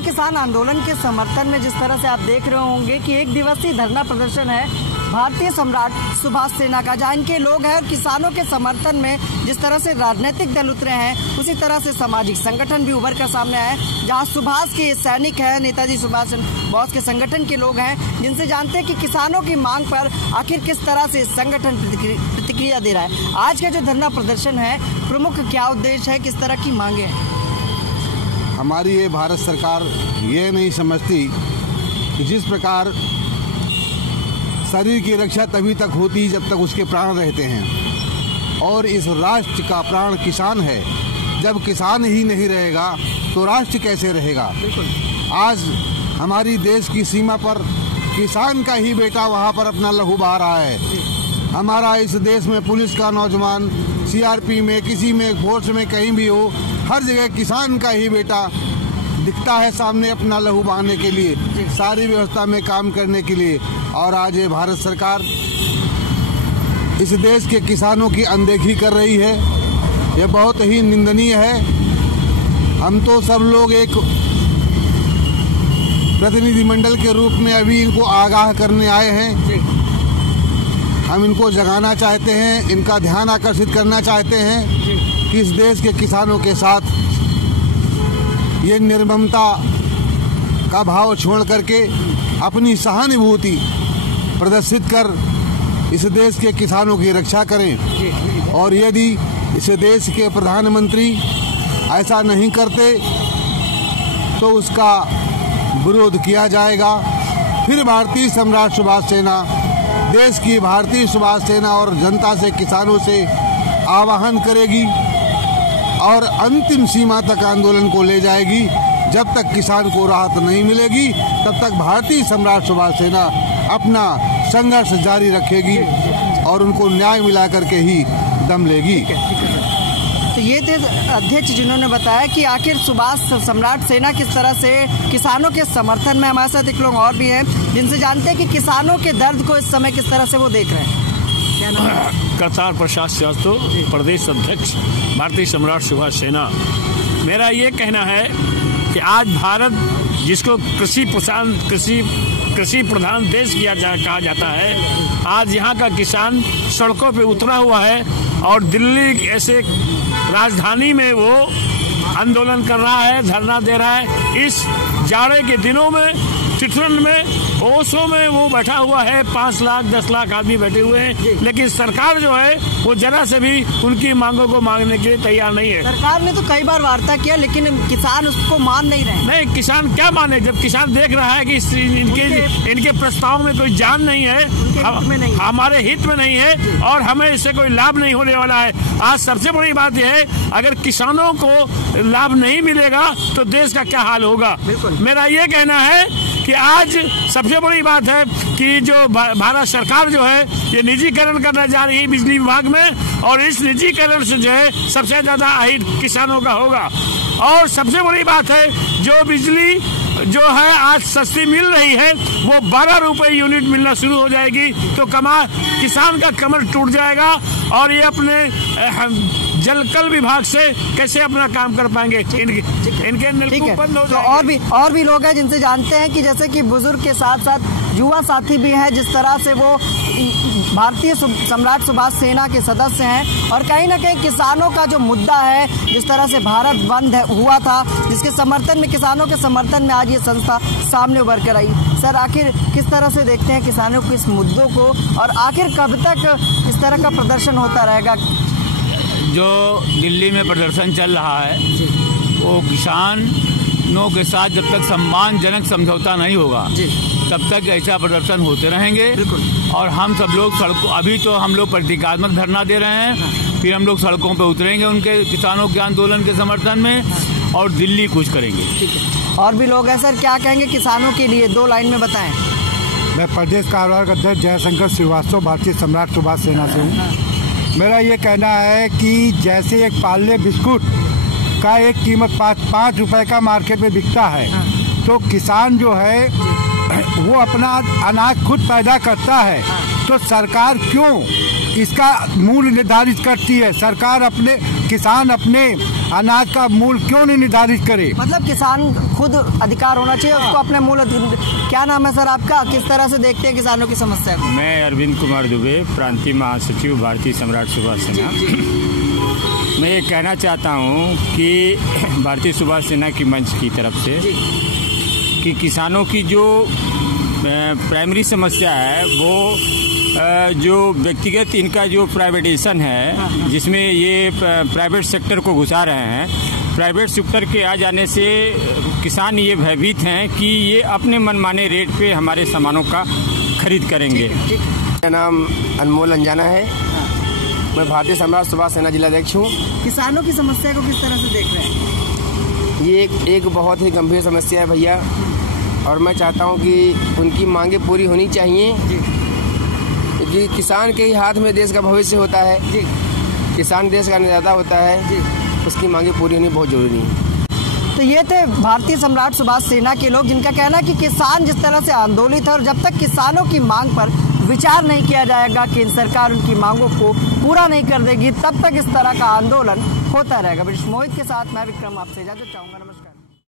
किसान आंदोलन के समर्थन में जिस तरह से आप देख रहे होंगे कि एक दिवसीय धरना प्रदर्शन है भारतीय सम्राट सुभाष सेना का, जहाँ इनके लोग हैं और किसानों के समर्थन में जिस तरह से राजनीतिक दल उतरे हैं उसी तरह से सामाजिक संगठन भी उभर कर सामने आए, जहाँ सुभाष के सैनिक हैं, नेताजी सुभाष बोस के संगठन के लोग हैं, जिनसे जानते हैं कि किसानों की मांग पर आखिर किस तरह से संगठन प्रतिक्रिया दे रहा है। आज का जो धरना प्रदर्शन है प्रमुख क्या उद्देश्य है, किस तरह की मांगे हैं? हमारी ये भारत सरकार ये नहीं समझती कि जिस प्रकार शरीर की रक्षा तभी तक होती है जब तक उसके प्राण रहते हैं, और इस राष्ट्र का प्राण किसान है। जब किसान ही नहीं रहेगा तो राष्ट्र कैसे रहेगा? आज हमारी देश की सीमा पर किसान का ही बेटा वहाँ पर अपना लहू बहा रहा है। हमारा इस देश में पुलिस का नौजवान, सीआरपी में, किसी में, फोर्स में, कहीं भी हो, हर जगह किसान का ही बेटा दिखता है सामने अपना लहू बहाने के लिए, सारी व्यवस्था में काम करने के लिए। और आज ये भारत सरकार इस देश के किसानों की अनदेखी कर रही है, ये बहुत ही निंदनीय है। हम तो सब लोग एक प्रतिनिधिमंडल के रूप में अभी इनको आगाह करने आए हैं। हम इनको जगाना चाहते हैं, इनका ध्यान आकर्षित करना चाहते हैं कि इस देश के किसानों के साथ ये निर्ममता का भाव छोड़ करके अपनी सहानुभूति प्रदर्शित कर इस देश के किसानों की रक्षा करें। और यदि इस देश के प्रधानमंत्री ऐसा नहीं करते तो उसका विरोध किया जाएगा। फिर भारतीय सम्राट सुभाष सेना, देश की भारतीय सुभाष सेना और जनता से, किसानों से आह्वान करेगी और अंतिम सीमा तक आंदोलन को ले जाएगी। जब तक किसान को राहत नहीं मिलेगी तब तक भारतीय सम्राट सुभाष सेना अपना संघर्ष जारी रखेगी और उनको न्याय मिला करके ही दम लेगी। तो ये थे अध्यक्ष जिन्होंने बताया कि आखिर सुभाष सम्राट सेना किस तरह से किसानों के समर्थन में। हमारे साथ एक लोग और भी हैं जिनसे जानते हैं कि किसानों के दर्द को इस समय किस तरह से वो देख रहे हैं। करतार प्रसाद श्रीवास्तव, प्रदेश अध्यक्ष भारतीय सम्राट सुभाष सेना। मेरा ये कहना है कि आज भारत जिसको कृषि प्रधान देश कहा जाता है, आज यहाँ का किसान सड़कों पे उतरा हुआ है और दिल्ली ऐसे राजधानी में वो आंदोलन कर रहा है, धरना दे रहा है। इस जाड़े के दिनों में, ठिठुरन में, ओसो में वो बैठा हुआ है। 5 लाख 10 लाख आदमी बैठे हुए हैं, लेकिन सरकार जो है वो जरा से भी उनकी मांगों को मांगने के लिए तैयार नहीं है। सरकार ने तो कई बार वार्ता किया लेकिन किसान उसको मान नहीं रहे। नहीं, किसान क्या माने जब किसान देख रहा है कि इनके प्रस्ताव में कोई जान नहीं है, हमारे हित में नहीं है और हमें इससे कोई लाभ नहीं होने वाला है। आज सबसे बड़ी बात यह है, अगर किसानों को लाभ नहीं मिलेगा तो देश का क्या हाल होगा। मेरा ये कहना है कि आज सबसे बड़ी बात है कि जो भारत सरकार जो है ये निजीकरण करने जा रही है बिजली विभाग में, और इस निजीकरण से जो है सबसे ज्यादा अहित किसानों का होगा। और सबसे बड़ी बात है, जो बिजली जो है आज सस्ती मिल रही है वो 12 रुपए यूनिट मिलना शुरू हो जाएगी, तो किसान का कमर टूट जाएगा और ये जलकल विभाग से कैसे अपना काम कर पाएंगे। इनके नलकूप बंद हो जाएंगे। तो और भी लोग हैं जिनसे जानते हैं कि जैसे कि बुजुर्ग के साथ साथ युवा साथी भी हैं, जिस तरह से वो भारतीय सम्राट सुभाष सेना के सदस्य हैं और कहीं ना कहीं किसानों का जो मुद्दा है, जिस तरह से भारत बंद हुआ था, जिसके समर्थन में, किसानों के समर्थन में आज ये संस्था सामने उभर कर आई। सर, आखिर किस तरह से देखते हैं किसानों के इस मुद्दों को और आखिर कब तक इस तरह का प्रदर्शन होता रहेगा? जो दिल्ली में प्रदर्शन चल रहा है वो किसानों के साथ जब तक सम्मानजनक समझौता नहीं होगा तब तक ऐसा प्रदर्शन होते रहेंगे। और हम सब लोग सड़कों, अभी तो हम लोग प्रतीकात्मक धरना दे रहे हैं, फिर हम लोग सड़कों पे उतरेंगे उनके किसानों के आंदोलन के समर्थन में और दिल्ली कूच करेंगे। और भी लोग हैं सर, क्या कहेंगे किसानों के लिए? 2 लाइन में बताएं। मैं प्रदेश कार्यवाहक अध्यक्ष जयशंकर श्रीवास्तव, भारतीय सम्राट सुभाष सेना से हूँ। मेरा ये कहना है कि जैसे एक पार्ले बिस्कुट का एक कीमत 5 रुपए का मार्केट में बिकता है, तो किसान जो है वो अपना अनाज खुद पैदा करता है, तो सरकार क्यों इसका मूल्य निर्धारित करती है। सरकार अपने किसान अपने अनाज का मूल्य क्यों नहीं निर्धारित करे? मतलब किसान खुद अधिकार होना चाहिए उसको अपने मूल्य। क्या नाम है सर आपका? किस तरह से देखते हैं किसानों की समस्या को? मैं अरविंद कुमार दुबे, प्रांतीय महासचिव भारतीय सम्राट सुभाष सेना। मैं ये कहना चाहता हूँ कि भारतीय सुभाष सेना की मंच की तरफ से कि किसानों की जो प्राइमरी समस्या है वो जो व्यक्तिगत इनका जो प्राइवेटाइजेशन है, जिसमें ये प्राइवेट सेक्टर को घुसा रहे हैं। प्राइवेट सेक्टर के आ जाने से किसान ये भयभीत हैं कि ये अपने मनमाने रेट पे हमारे सामानों का खरीद करेंगे। मेरा नाम अनमोल अंजाना है, मैं भारतीय सम्राट सुभाष सेना जिलाध्यक्ष हूँ। किसानों की समस्या को किस तरह से देख रहे हैं? ये एक बहुत ही गंभीर समस्या है भैया, और मैं चाहता हूँ कि उनकी मांगे पूरी होनी चाहिए, क्योंकि किसान के ही हाथ में देश का भविष्य होता है। किसान देश का अन्नदाता होता है, उसकी मांगे पूरी होनी बहुत जरूरी है। तो ये थे भारतीय सम्राट सुभाष सेना के लोग, जिनका कहना है कि किसान जिस तरह से आंदोलित है और जब तक किसानों की मांग पर विचार नहीं किया जाएगा, केंद्र सरकार उनकी मांगों को पूरा नहीं कर देगी, तब तक इस तरह का आंदोलन होता रहेगा। मोहित के साथ मैं विक्रम आपसे इजाजत चाहूंगा। नमस्कार।